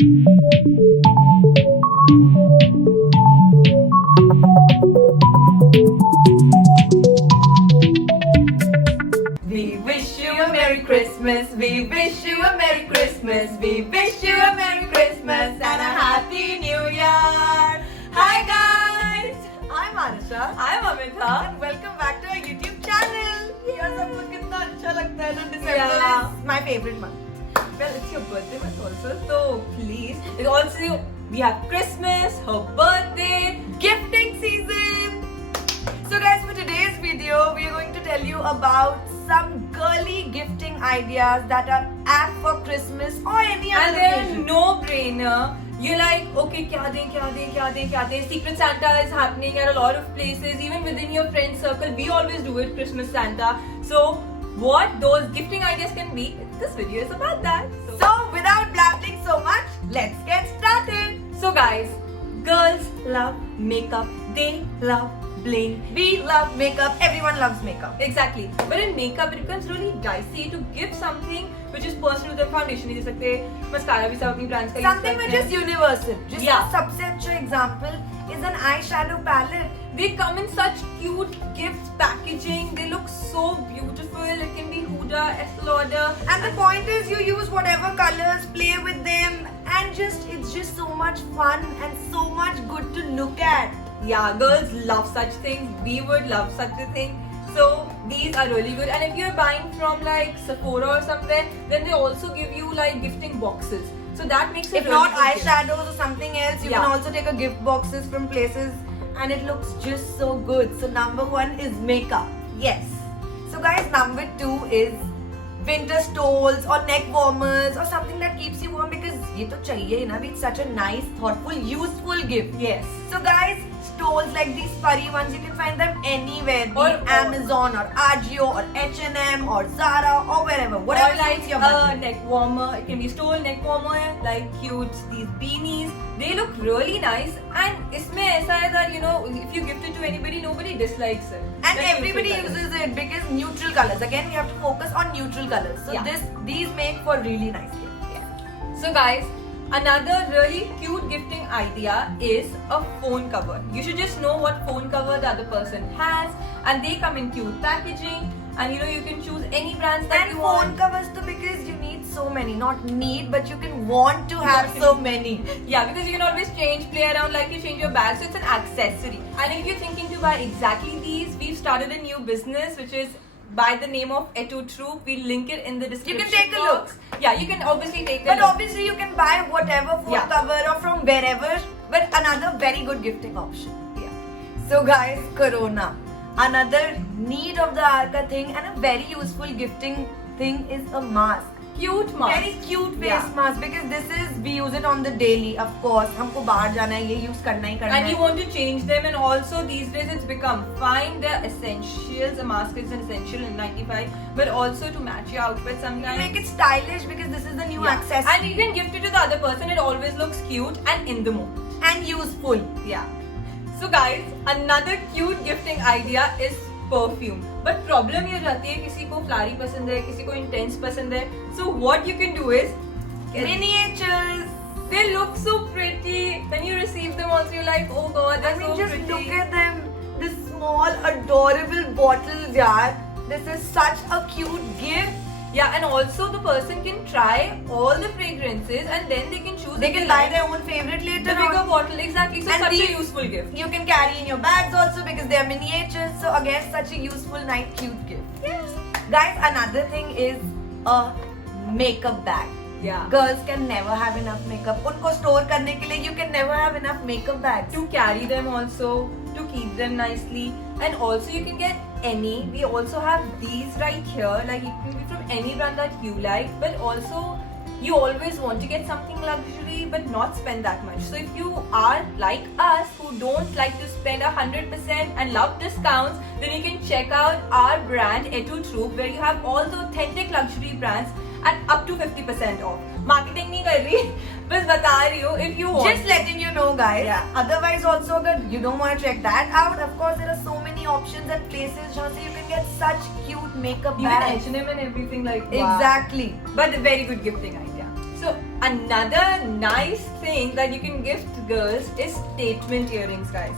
We wish you a Merry Christmas. We wish you a Merry Christmas. We wish you a Merry Christmas and a Happy New Year. Hi guys, I'm Anusha. I'm Amita. And welcome back to our YouTube channel. यार सबको कितना अच्छा लगता है ना December is my favorite month. Well, it's your birthday month also, so please. It also we have Christmas, her birthday, gifting season. So guys, for today's video, we are going to tell you about some girly gifting ideas that are apt for Christmas or any other occasion. And they're no-brainer. You're like, okay, kya dein? Secret Santa is happening at a lot of places, even within your friend circle. We always do it, Christmas Santa. So, what those gifting ideas can be, this video is about that. So without blabbling so much, let's get started. So guys, girls love makeup. They love bling. We love makeup. Everyone loves makeup. Exactly. But in makeup, it becomes really dicey to give something which is personal to them. Foundation नहीं दे सकते, mascara भी सब अपनी brands का use Something करते which हैं. is universal. जिसका Yeah. सबसे अच्छा example is an eyeshadow palette. They come in such cute gifts packaging. They look so beautiful. It can be Huda, Estee Lauder. And the point is, you use whatever colors, play with them, and it's just so much fun and so much good to look at. Yeah, girls love such things. We would love such a thing. So these are really good. And if you're buying from like Sephora or somewhere, then they also give you like gifting boxes. So that makes it If really not good gift. eyeshadows or something else, you Yeah. can also take a gift boxes from places, and it looks just so good. So number one is makeup. Yes. So guys, number two is winter stoles or neck warmers or something that keeps you warm, because ये तो चाहिए ही ना. It's such a nice, thoughtful, useful gift. Yes. So guys, stoles like these furry ones, you can find them anywhere, be it Or- Amazon or Ajio or H&M or Zara or wherever, Or whatever like suits your a budget. neck warmer. It can be stole neck warmer, like cute these beanies. They look really nice. And इसमें ऐसा है that you know, if you gift it to anybody, nobody dislikes it. And Like everybody neutral colours. uses it because neutral colors. Again, we have to focus on neutral colors. So Yeah. these make for really nice gifts. So guys, another really cute gifting idea is a phone cover. You should just know what phone cover the other person has, and they come in cute packaging. And you know, you can choose any brands that And you phone want. covers too, because you need so many. Not need, but you can want to have so many. Yeah, because you can always change, play around like you change your bag. So it's an accessory. And if you're thinking to buy exactly these, we've started a new business which is by the name of Etu Troop. We'll link it in the description take a box. Yeah, you can obviously take a But look. obviously, you can buy whatever phone Yeah. cover or from wherever. But another very good gifting option. Yeah. So guys, Corona. Another need of the hour ka thing and a very useful gifting thing is a mask. Cute mask. Very cute face Yeah. mask, because this is, we use it on the daily, of course. हमको बाहर जाना है, ये use करना ही करना And है. you want to change them, and also these days it's become fine. They're essentials. A mask is an essential in 95, but also to match your outfit You sometimes. make it stylish because this is the new Yeah. accessory And you can gift it to the other person. It always looks cute and in the mood. and useful. Yeah. So guys, another cute gifting idea is perfume. But problem ये जाती है, किसी को flowery पसंद है, किसी को intense पसंद है. So what you can do is, Miniatures. they look so pretty. When you receive them also, you're like, oh god, they're I mean, so just pretty. look at them. This small, adorable bottles, yaar. This is such a cute gift. Yeah, and also the person can try all the fragrances and then they can choose. They if can like buy their own favorite the later bigger on. bottle. Exactly. So And such a these- useful gift. You can carry in your bags also because they are miniatures. So again, such a useful, nice, cute gift. Yes. Guys, another thing is a makeup bag. Yeah. Girls can never have enough makeup. उनको store करने के लिए you can never have enough makeup bags. To carry them also, to keep them nicely, and also you can get any. We also have these right here. Like it can be from any brand that you like, but also you always want to get something luxury but not spend that much. So if you are like us who don't like to spend 100% and love discounts, then you can check out our brand Etu Troop, where you have all the authentic luxury brands at up to 50% off. Marketing नहीं कर रही, बस बता रही हूँ. If you want, Just letting you know, guys. Yeah. Otherwise, also, अगर you don't want to check that out, of course, there are so many options at places जहाँ से you can get such cute makeup even bags. H&M and everything like wow. Exactly. But a very good gifting idea. So another nice thing that you can gift girls is statement earrings, guys.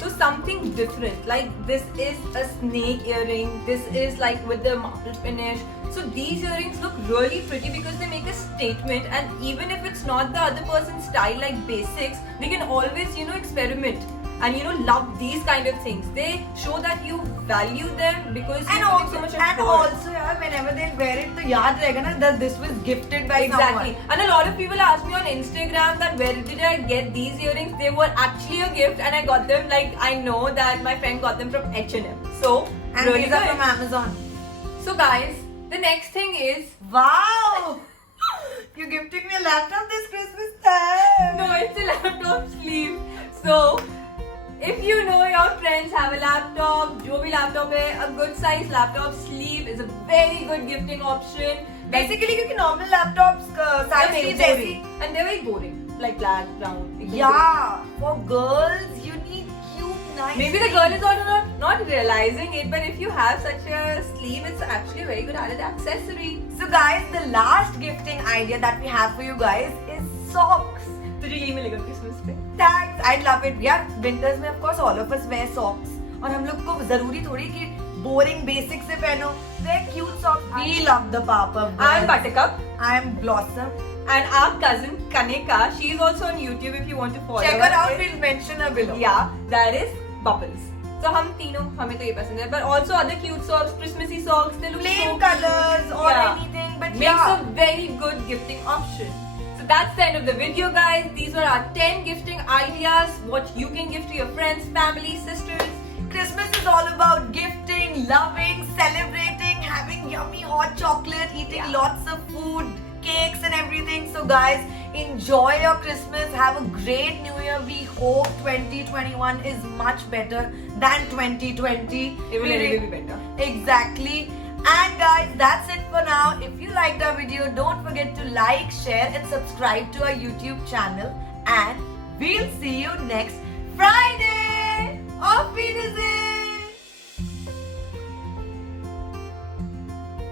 So something different, like this is a snake earring, this is like with the marble finish. So these earrings look really pretty because they make a statement, and even if it's not the other person's style like basics, we can always, experiment and love these kind of things. They show that you value them because And you're putting also, so much and effort. also, yeah, whenever they wear it, तो याद रहेगा ना that this was gifted by Exactly. someone. And a lot of people ask me on Instagram that where did I get these earrings? They were actually a gift, and I got them, like, I know that my friend got them from H&M. So, And really these are good. from Amazon. So guys, the next thing is, Wow! You're gifting me a laptop this Christmas time. no, it's a laptop sleeve. So, if you know your friends have a laptop, जो भी laptop है, a good size laptop sleeve is a very good gifting option. Basically, क्योंकि normal laptops They're size very sleeves ऐसी. boring. And they're very boring. Like black, brown. एकदम Yeah, for girls, you need cute, nice. Maybe the girl is also not realizing it, but if you have such a sleeve, it's actually a very good added accessory. So, guys, the last gifting idea that we have for you guys is socks. तुझे यही मिलेगा Christmas पे. Thanks, I love it. यार winters में of course all of us wear socks. और हम लोग को जरूरी थोड़ी कि boring basic से पहनो. Wear cute socks. We love the Powerpuff Girls. I'm Buttercup, I'm Blossom. and our cousin Kanika, she is also on YouTube if you want to follow Check her out. It's- We'll mention her below. Yeah, that is Bubbles. So हम तीनों हमें तो ये पसंद है, but also other cute socks, Christmassy socks, they look Plain so colors or Yeah. anything, but makes yeah. a very good gifting option. So that's the end of the video, guys. These were our 10 gifting ideas, what you can gift to your friends, family, sisters. Christmas is all about gifting, loving, celebrating, having yummy hot chocolate, eating Yeah. lots of food, cakes and everything. So guys, enjoy your Christmas. Have a great New Year. We hope 2021 is much better than 2020. It will really be better. Exactly. And guys, that's it for now. If you liked our video, don't forget to like, share and subscribe to our YouTube channel. And we'll see you next